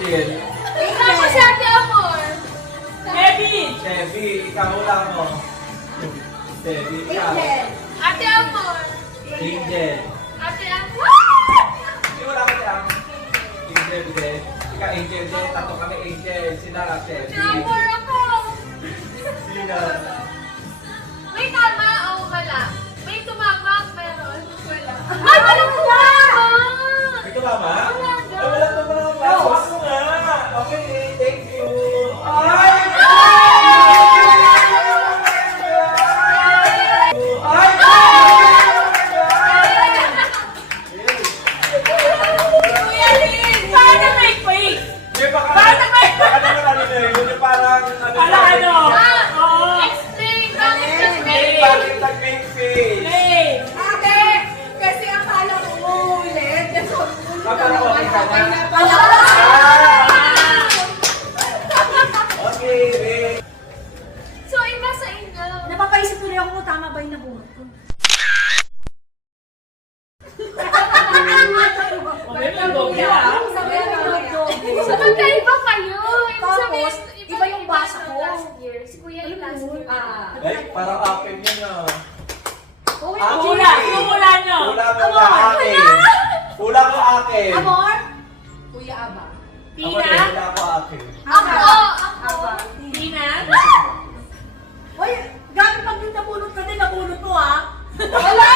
Angel. Ikaw mo si Ate Amor. Chevy, ikaw wala mo. Chevy, ikaw. Ate Amor. Angel. Ate Amor. Hindi wala ko siya. Angel din. Ikaw Angel din. Tato kami Angel. Sila Chevy. Ate Amor ako. Sila. May tama o wala? May tumama, meron. Wala. Ay, walang tumama! May tumama? Wala daw. Ay, wala tumama. Ako nga. Okay, thank you. Ay! Kuya Lin! Paano may face? Explain! Bakit nag-make face? Ate, kasi akala ko uulit. Kasi Akala ko okay ka na? na pala. Okay, wait. So, iba sa inyo. Napapaisip tuloy ako kung tama ba yung nabuhat ko. So, magkaiba kayo. Ibig Tapos, sabihin, iba yung basa ko. last year. Si Kuya yung last year. Ay, parang akin yun ah. Hula! Hula mo na akin. Hula ko akin. Amor? Kuya Aba. Ako din, hula ko akin. Ako. Uy, gamit pag yung nabulot ka din, nabulot mo ha? Wala!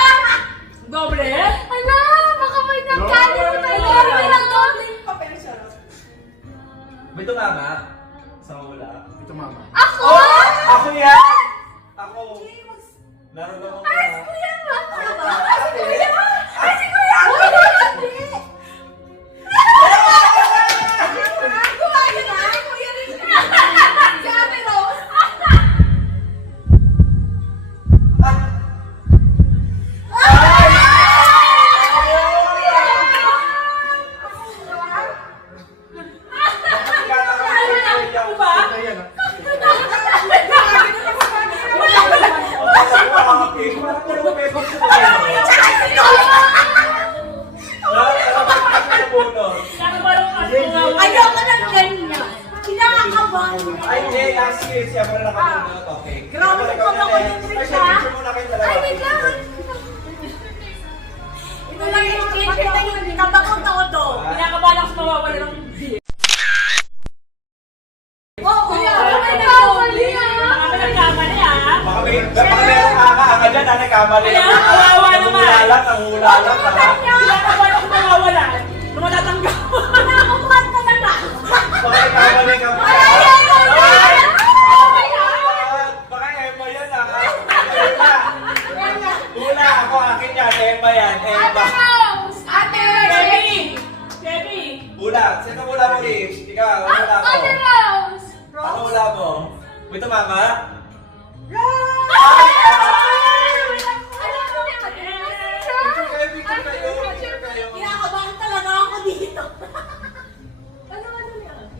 Ala, baka may nagkalimutan ko. May nag-doubling pa, pero sarap. May tumama? Sa hula? Ako! Ako yan! Ako. Naramdaman ko na. Kuya ba? Ako si Kuya! Ay, si Kuya! Kumain na! Kuya rin siya! Si Ate Rose! Ayoko ng ganyan! Kinakakabahan niya! Ay, hindi. Last year, siya pala nakapunod. Okay. Grabe Ako, ka ikaw ba, na Kuya next. Trish, Ay, siya, ha? picture muna kayo dalawa. Ay, wait lang. Ito lang yung picture na yung tabakong todo. Oo, Kuya! May nagkamali Baka meron kaka dyan, ha? Nagkamali. Kawawa naman. Ang hula lang, ha? Nakakabuhat talaga! Baka nagkamali ka pa. Baka Emma yan, ha? Hula, ako akin yan. Emma yan, Emma. Ate! Hula. Sino hula mo, Rich? Ikaw, ano hula mo? Ate Rose! Ano hula mo? May tumama? Picture kayo, picture kayo, picture kayo. Kinakabahan talaga ako dito. Ano ni Ate?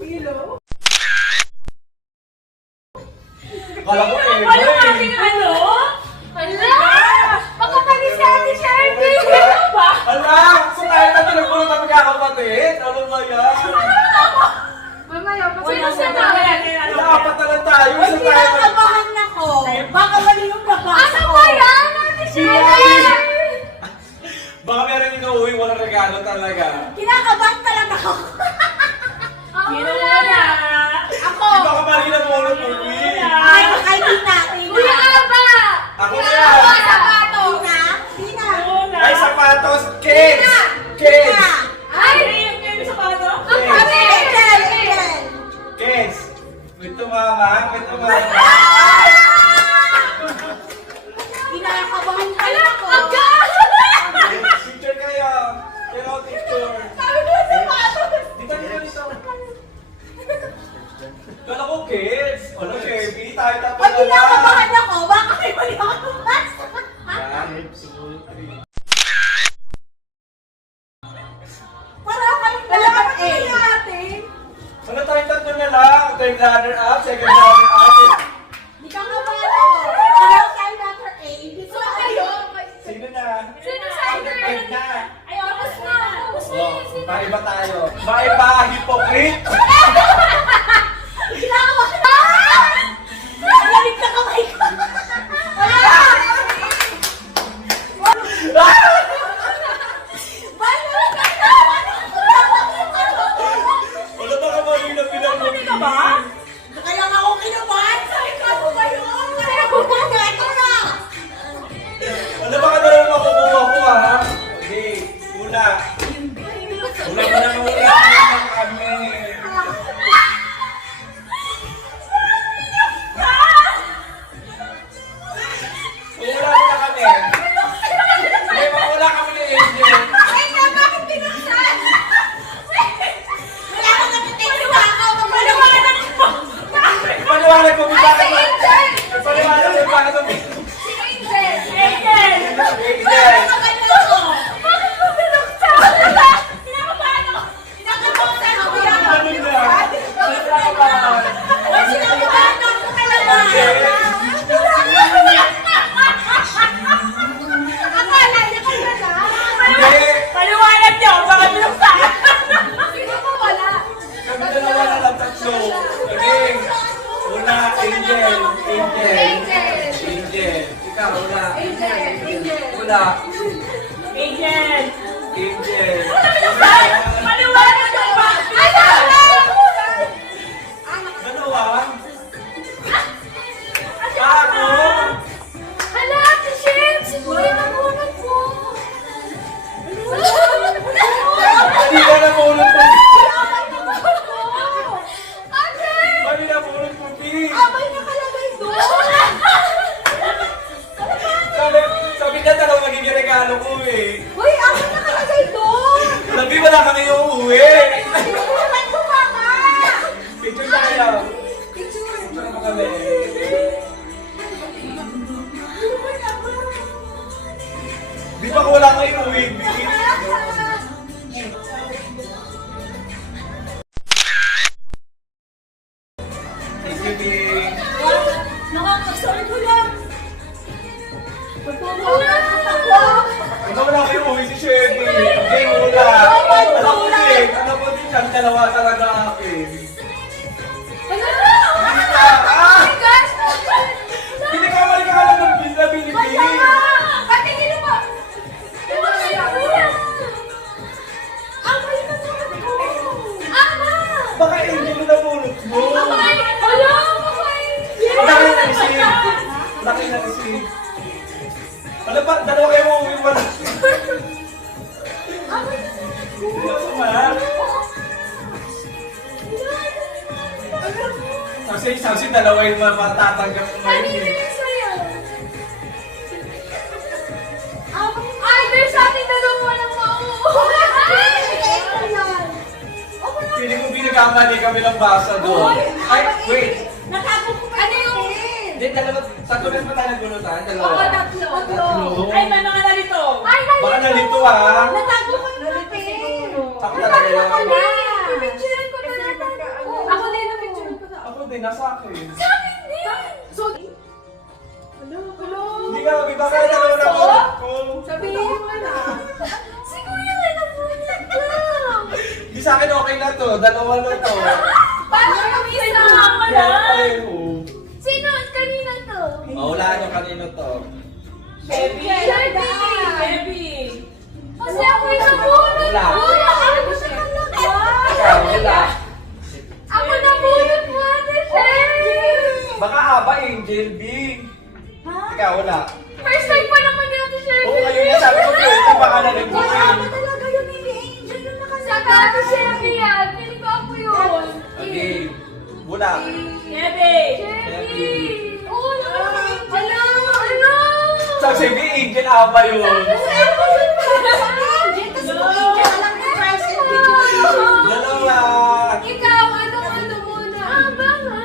Hilo? Kala ko Emma eh. Hala! Baka pali si Ate Sherry! Hala! Gusto tayo na pinagpulot na magkakapatid? Ano ba yan? Mamaya, Wala pasensya na. na. Nakapat na lang tayo. Ay, Gusto tayo na... kinakabahan ako. Baka mali yung nabasa Ano ko. ba yan, Ate Sherry? Baka meron yung nauwi, walang regalo talaga. Kinakabahan talaga ako. Wala. Ako! Baka mali na mulot mo, Uwi. Ay, Tina. Kuya Aba! Ako Kuya yan. Aba, sapatos! Tina. Ay, sapatos! Kids! Kids! Ay! Ang kami! Angel. Kids! May tumama, may tumama. Kinakabahan Ala! talaga ako. Ang gas! Picture kayo. Pero picture. Sabi ko sa sapatos. Dito, dito. Kala ko kids. Ano, Chevy? Tayo tapos Pag kinakabahan ako, baka may mali ako nabasa. Para kayong dalawa ate. Ano tayo tatlo na lang? Third runner up, second runner up. Di ka kabahan ako. Para kayo letter A. So, kayo? Sino na? Sino sa Third na. Tapos na! Tapos na! Oh. Maiba tayo. Maiba, hypocrite. Malamig na kamay ko. Wala ba ka mali na pinag-muli? Ka ba? Kaya nga ako kinabahan. Sabi ka mo ba yun? Kaya ako ba? Ito na. Wala ba ka na lang makukuha ko ha? Okay, una. Una mo na muna kami. Una mo na kami. Hindi, mawala kami ni Angel. Ay, na, bakit binuksan? Wala ko natitindi na ako. Mapaliwanag ko. Ipaliwanag ko, bakit mo? Ipaliwanag ko, bakit mo? Si Angel! Angel! Angel! Bakit ako? Bakit mo binuksan? Pinakabahan ako. Pinakabahan ako. Ano na? Pinakabahan. Ay, sinabahan ako kalabahan. Akala niya ka na lang. Hindi. Paliwanag niyo, baka binuksan. Sino mo wala? Kami dalawa na lang, tatlo. Okay. Una, Angel. Angel. Angel! Angel. Ikaw, una. Angel! Angel! Una. Angel! Angel. Paliwanag niyo ba? Ay, wala! Dalawa. Ako. Hala, Ate Shem! Si Kuya nabunan po! Mali ka na muna po. Ate! Mali na muna po, Pete. Abay nakalagay doon! Sabi na talagang magiging regalo ko eh. Uy, abay nakalagay doon! Sabi wala kami uuwi. Ba't bumaka? Picture tayo. Picture! Picture mo kami. Di ba ko wala kayo uuwi, Pete? Thank you, Pete. Nakakasal ko lang. Ikaw wala kayo uuwi si Chevy. Okay, wala. Alam ko din. Alam ko din siyang dalawa talaga akin. Hindi ka. Ah! Hindi ka mali ka lang ng pizza binibili. Patingin mo! Ama! Baka Angel na nabulot mo. Ay! Hala! Ay! Laki na receive. Laki na receive. Ano ba? Dalawa kayo mo uwi pa. Hindi ako sumahal. Saksi, dalawa yung mapatatanggap mo Kanina ngayon eh. yung sa'yo. Ay, there's something na lang walang mauuwi. Feeling ko binagkamali kami ng basa doon. Ay, wait. Natago ko pa Ano yung... Hindi, dalawa. Tatlo na ba tayo nagbulutan? Dalawa. Oo, tatlo. Tatlo. Ay, may mga narito. Ay, Baka nalito ah. Natago ko yung natin. Ako talaga yun. Pipicturean ko na lang. Ako din na picture ko na. Ako din, nasa akin. Sa akin din. So, Hindi ka, may baka dalawa na ko. sabihin mo na. Si Kuya nga nabulat lang. Di sa akin okay na to. Dalawa na to. Paano kami isa? Kaya pareho. Sino? Kanina to? Mahulaan yung kanino to. Baby. Baby. Baby. Kasi ako yung nabunod. Wala. Wala. Ano ko siya talaga? Ikaw, wala. Ako nabunod mo, Ate Sherry. Baka aba, Angel B. Ikaw, wala. First time pa naman ni Ate Sherry. Oo, ngayon nga sabi ko, ito baka nalagpunin. talaga yung ni Angel na nakalagay. Saka Ate Sherry yan. Piling ko ako yun. Okay. Wala. Baby. Sherry. Oo, Ala. Ala. Sabi si Angel, aba yun. Dalawa. Ikaw, ano muna? Aba nga.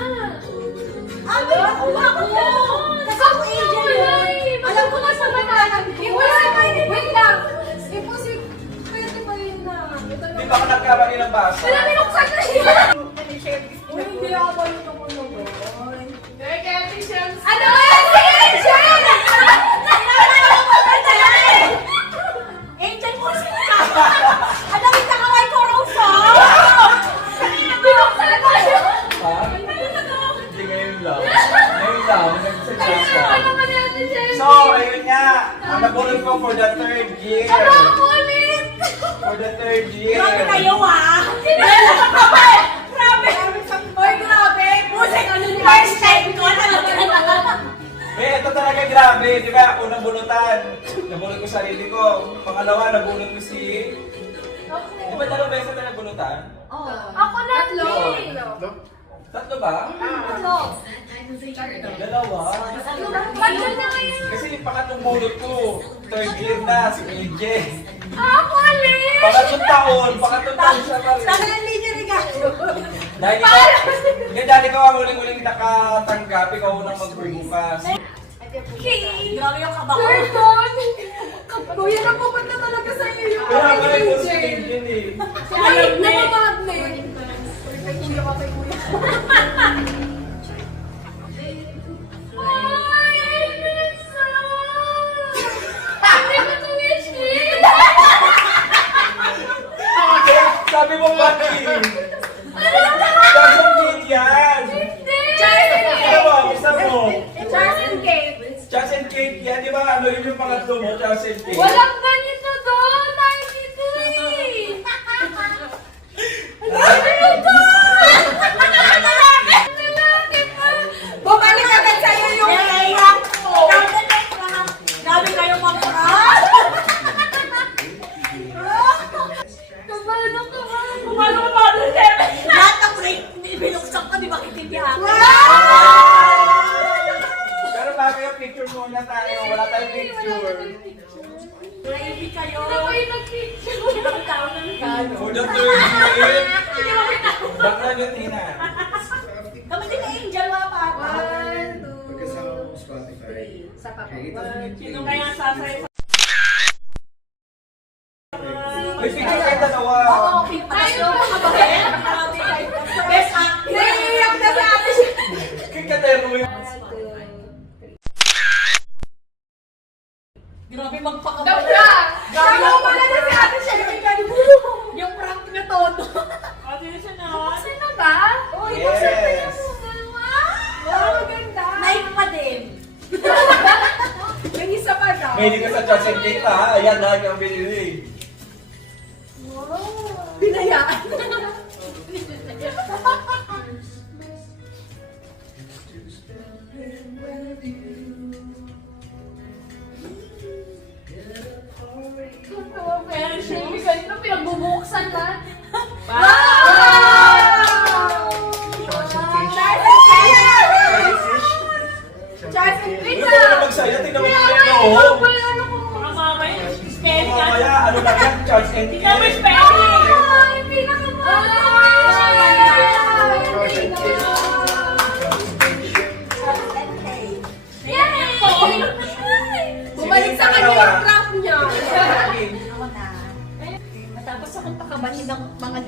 Alam ko na sa matalang. Wait lang. Imposible. Pwede ba yun na? Di ba ka nagkamali ng basa? Wala binuksan na siya. Hindi ako balito ko na boy. Ano yan? Si Angel! Angel mo siya! Ang dami na kaway ko! Ang nabulot ko for the 3rd year. Ano ulit? For the 3rd year. Grabe kayo ah! Grabe! Hoy, grabe! Musik, first time ko talaga. Eh, ito talaga grabe. Di ba? Unang bulutan. Nabulot ko sarili ko. Pangalawa, nabulot ko si... Di ba dalawang beses na nabulutan? Ako na. Tatlo ba? Tatlo. Dalawa. Tatlo na ngayon. Kasi yung pangatlong bulot ko, 3rd year na, si AJ. Ako ulit. Pangatlong taon siya pa rin. Saan ang linya regalo? Dahil ikaw ang uling-uling nakatanggap, ikaw unang magbubukas. Grabe yung kaba ko. Third one. Kuya na pupunta talaga sa iyo. Kaya pala yung first game yun eh. Ay, napamagnet. Kay kuya ka, kay kuya. Ay, Elisa! Hindi ko to wish it. Sabi mo ba Charles and Kate yan! Hindi. Isa mo! Charles and Kate. Charles and Kate yan, di ba? Ano yun yung pangatlo mo, Charles and Kate? Walang ganito doon. Tayo dito eh. Ano to? Lalaki pa. Bumalik agad sa'yo yung prank mo. Grabe kayo mag-prank. Kabalo ka ba? Kumalo ka ba doon, Sebe? Lahat ng break, binuksan ko, di ba kitindihan? Pero bago yung picture muna tayo, wala tayong picture. Grabe kayo. Ano ba yung nag-picture? Ilang taon na regalo. For the 3rd year, bakla nyo Tina. Kami din na Angel, wala pa ata. 1, 2, 3. Sa papa. Sino kaya sasay sa... May picture kayo dalawa. Oo, pinapasyo ko kabahin. Grabe kayo. Best actor. Naiiyak na sa atin. Kikatero yun. Grabe The magpakabala. prank! Grabe Grabe lang pala na si Ate Shelby kanina. Yung prank na todo. Ate na siya na. Buksan na ba? Oh, Yes. buksan na yung wow, maganda. Knife pa din. Yung isa pa daw. May hindi ka sa Charles and Kate ha. Ayan, lahat yung binili. Wow. Binayaan. Kaya Shelby kanina pinagbubuksan na. Wait na magsaya, tingnan mo yung loob. Mga mamay, spelling ka. Mamaya, ano lang yan, Charles and Tingnan mo yung Kate. spelling. Ay, bumalik sa kanya yung prank niya. Ako na. Matapos akong pakabahin ng mga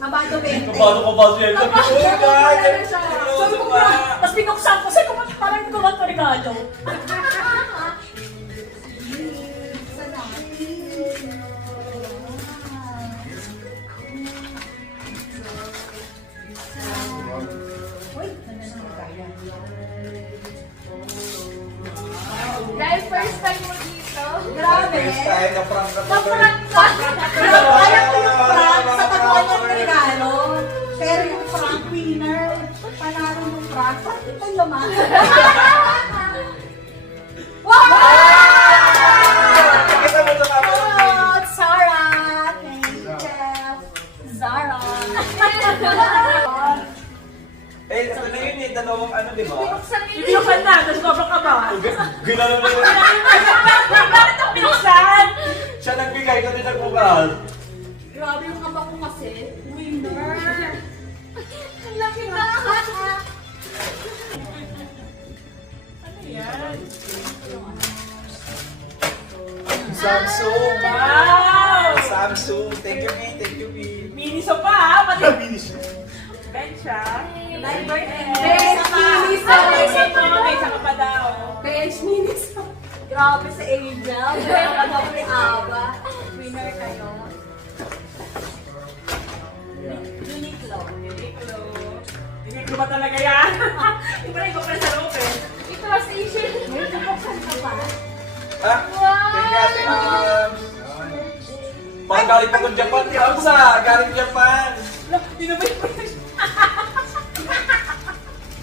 abado 20. Paano ka ba siya? Sabi ko, oh guys, Sabi ko ba? Tapos binuksan ko. Sabi ko, parang gumawa ko regalo. Dahil first time mo dito. Grabe. First time na prank ka Na-prank ka. Kaya ko yung prank sa pagkawan ng regalo. Pero yung prank winner, panalo yung prank. Parang ito naman. Wow! Pakita mo sa camera. Oh, Zara! Thank you, Zara! Eh, ito na yun eh, dalawang ano, di ba? Buksan niyo. Binuksan na, tapos sobrang kaba. Ginano na yun. Bakit ang binuksan? Siya nagbigay, kami nagbukas. Grabe yung kaba ko kasi. Winner! Ang laki na. Ano yan? Samsung. Wow! Samsung. Thank you, B. Thank you, B. Miniso pa ha? Pati Finish. bench ha? Happy birthday! Bench minis. May isa ka pa daw. Bench minis. Grabe sa Angel. Meron ka daw ni Aba. Winner kayo. Uniqlo. Uniqlo. Uniqlo ba talaga yan? Hindi pa rin ko pa sa loob eh. Ito as Asian. May buksan ka pa. Ha? Thank you, Ate Ams. Mga galing pa ng Japan, Ate Ams galing Japan.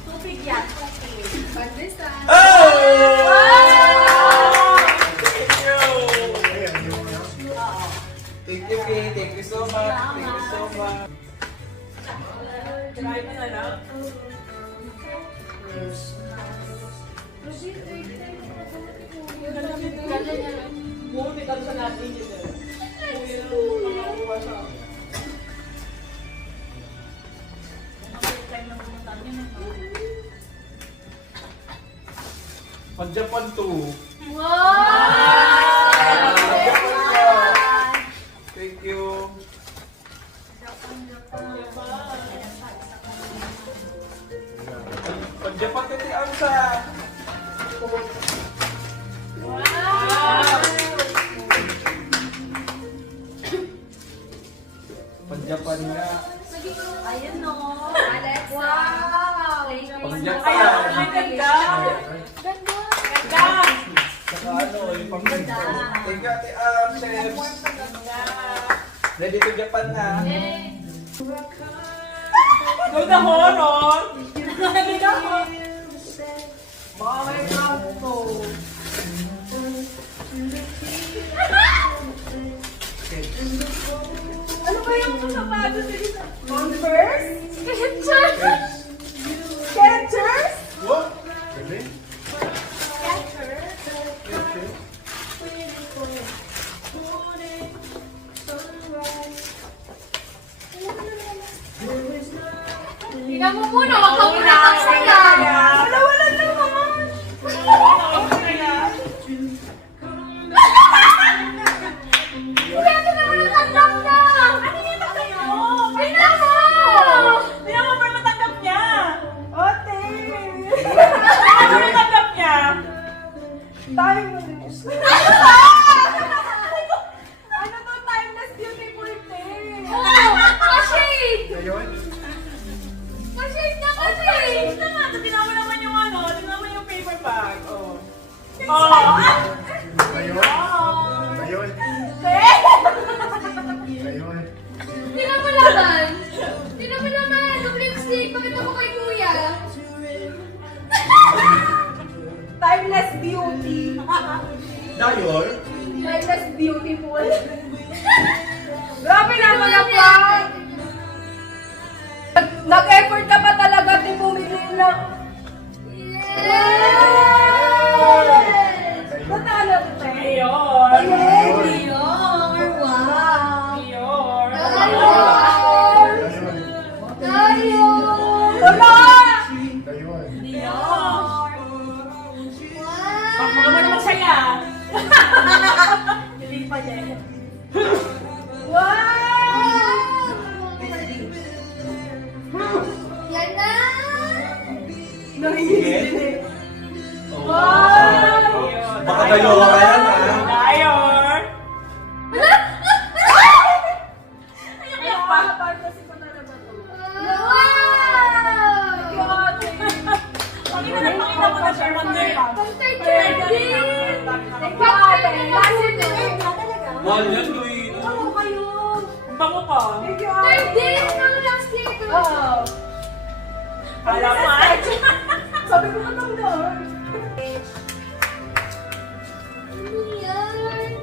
Tubig yan, tubig. Pandesal. Oh! Thank you, Kay. Thank you so much. Thank you so much. Try mo na lang. Bumibigay sa natin yun eh. Kung yun ang makakuha siya. Pag Japan to. Wow! Thank you. Pag Japan to, Ate Ams Pag Japan nga. Ayun no. Alexa. Wow! Pag Japan. Ay, ganda. Ganda. Ganda. Saka ano, yung pang Thank you, Ate Ams. Ready to Japan na. Yay! Go the horror. Go the horror. Bakit ako? Ano ba yung sapatos dito? Converse? Skechers! Skechers? What? Tingnan mo muna, wag ka muna magsaya. Wala lang naman. Kuya, ito naman ang tanggap na! Ano yung tatay mo? Tingnan mo! Tingnan mo ba matanggap niya? Ote! Ano matanggap niya? Tayo mo rin. Ano to? Timeless beautiful day. Oh, pa-shade! Ayun. Pa-shade na Okay, kasi! naman. Tingnan mo naman yung ano. Tingnan mo yung paper bag. Oh. Oh. Ayun. Ayun. Ayun. Tingnan mo naman! Tingnan mo naman! Yung lipstick! Pakita mo kay kuya! Timeless beauty. Dayon. Timeless beautiful. Grabe naman ang plan. Nag-effort ka pa talaga di bumili na. Natalo ko tayo. Dior. Dior. Wow. Dior. Dayon! Dayon! Wala! Ayun. Dior. Wow! Baka mo naman magsaya. Hindi pa niya. Wow! Yan na! Nahihilig. Oh. Wow! Baka dalawa ka yan, ha? Dior. Ayan pa. Wow! Pakita mo na siya. Pantay trending! Pantay trending! Mahal yan, Louie. Bango pa. Trending ng last year! Alamat. Sabi ko matanggal. Ano yan?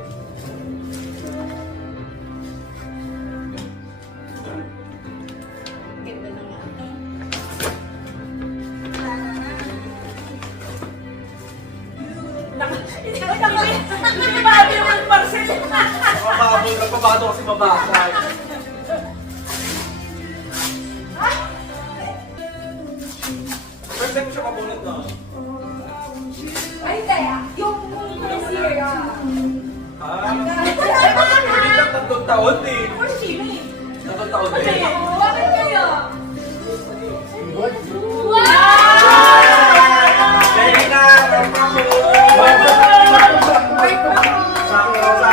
Hindi ba yung parcel? Mababol ka pa ba ito kasi mabasag? First time ko siya kabunot na. Ay, kaya. Yung sira. Hindi lang 3 taon eh. Or chili. 3 taon eh. Bakit kaya? What? Wow! Dahil na!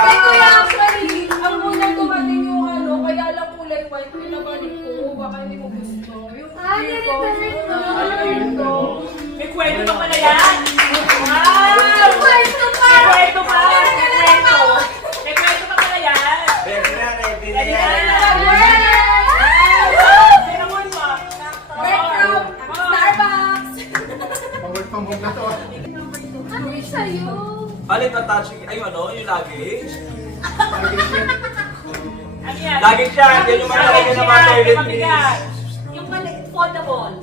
Ay, kuya, actually, ang unang dumating yung ano, kaya lang kulay white, pinabalik ko. Baka hindi mo gusto. Yung ganito rin to. May kwento pa pala yan. Wow! May kwento pa! May kwento pa! ano, yung luggage. Ano yan? Luggage yan, yan yung mga lagay ng mga toiletries. Yung maliit foldable.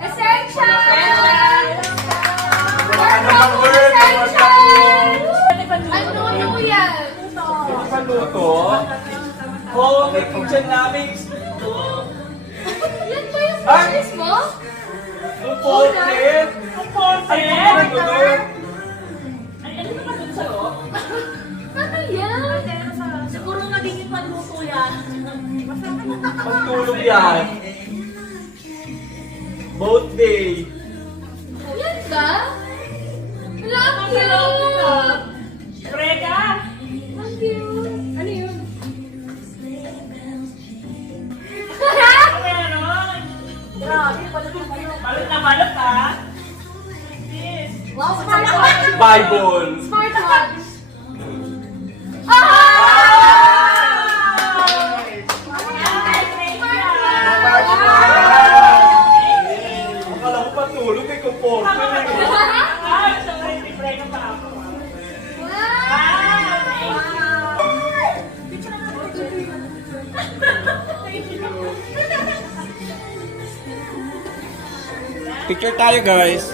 Essential! Ano word? Ano yan? Paluto? Oo, may kitchen namin. Yan ba yung business mo? Supported. Supported? Ay, ano naman dun sa loob? Ano yan? Siguro nagiging panluto yan. Pagtulog yan. Both day. Yan ba? Wala, ang Sa loob nito. cute! Brega! Ang cute! Ano yun? Meron! Grabe, balot na balot ha! Yes! Wow, smartwatch! Bible. Smartwatch! Ah! Akala ko patulog, may comforter. Ay, so may brega pa ako. Picture tayo, guys.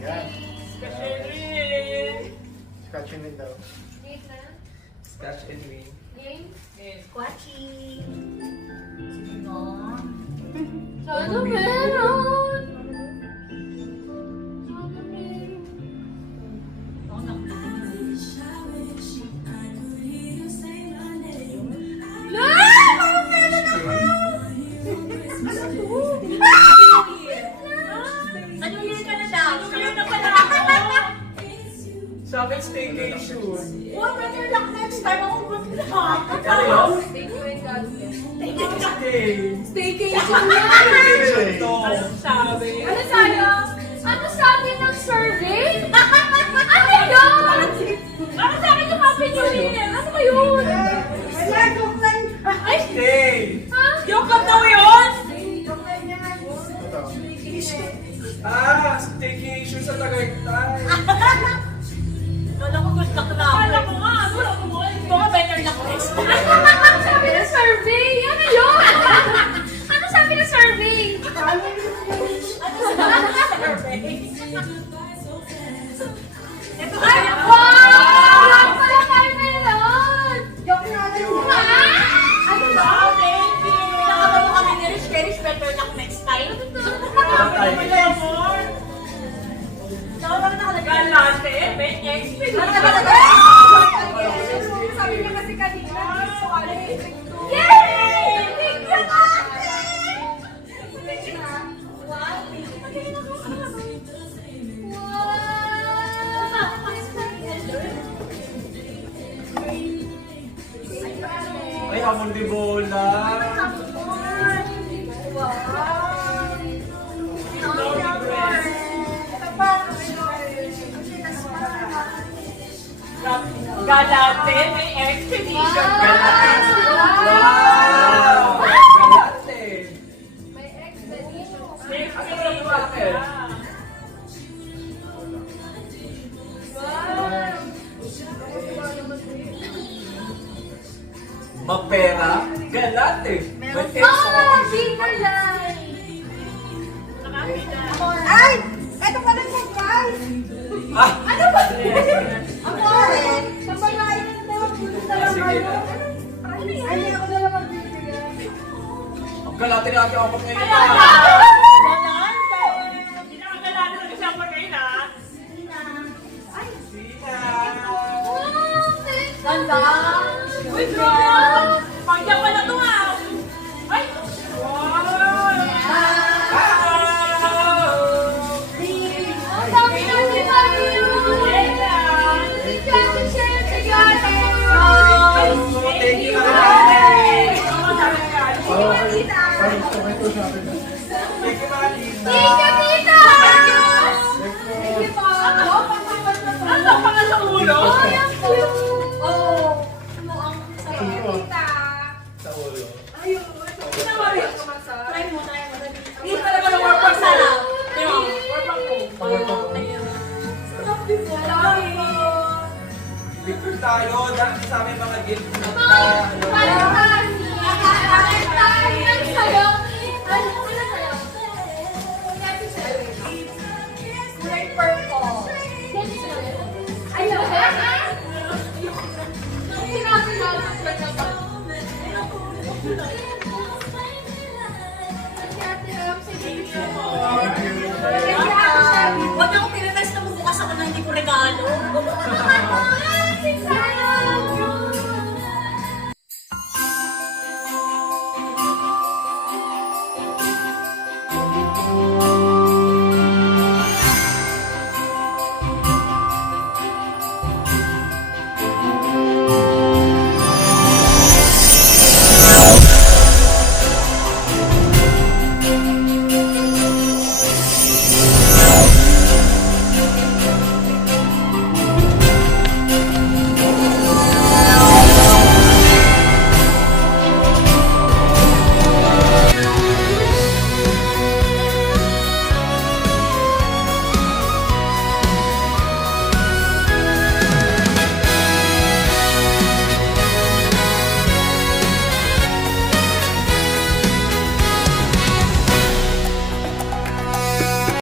Yan. Kasi Scotch and daw. Date na? Scotch and wing. Game? Squatchy! Sana meron! Sana meron. ano yun ka na daw? Ano na pala ako? Sa akin, staycation. Well, better luck next time. Ako good luck. Ano? Thank you and God bless. Stay. Staycation yan! Staycation to. Anong sabi? Ano sabi? Ano sabi ng survey? Ano yun? Ano sabi ng Happy New Year? Ano ba yun? Wala, joke lang. Ay! Stay. Ha? Yung kap daw yun? Joke lang yan. Ito. Ah, staycation sa Tagaytay. Wala ko good luck na ako. Wala ko nga. Wala ko nga. Baka better luck next time. Ano sabi ng survey? Ano yun? Ano sabi ng survey? Ano sabi ng survey? Ito Ay, kaya ko. wow! Wala tayo meron! Joke nga lang. Ano ba? Thank you. Nakabalo kami ni Rich kay Rich better luck next time. Wala more. Wala na nakalagay. Galante. May experience. Sabi niya kasi kanina, yay! Thank you, ate! Ay, hamon de bola. Galante. May expedition. Wow! Galante. May expedition. May Ano ba yung bakit? Mapera? Galante. May Oh, expedition. finger line! Ay! Ito pala yung surprise! Ah! Ano ba? Ang oren, sa pagkain mo, gusto lang Sige kayo. na. Ay, ako na lang magbibigay. Ang galante na aking apat ngayon. Galante. Pinakagalante na kasi ako ngayon ah. Sina. Wow, thank you! Ganda! Uy, girl! Pangyak pa na to ah! Ay! Wow! Ang dami natin tayo! We can share together! Thank you. Parang ito sa akin. Thank you, Manita. Thank you, tita! Picture tayo, dahil sa aming mga guilt na Kulay purple. Huwag akong pinatest na bubukas ako na hindi ko regalo.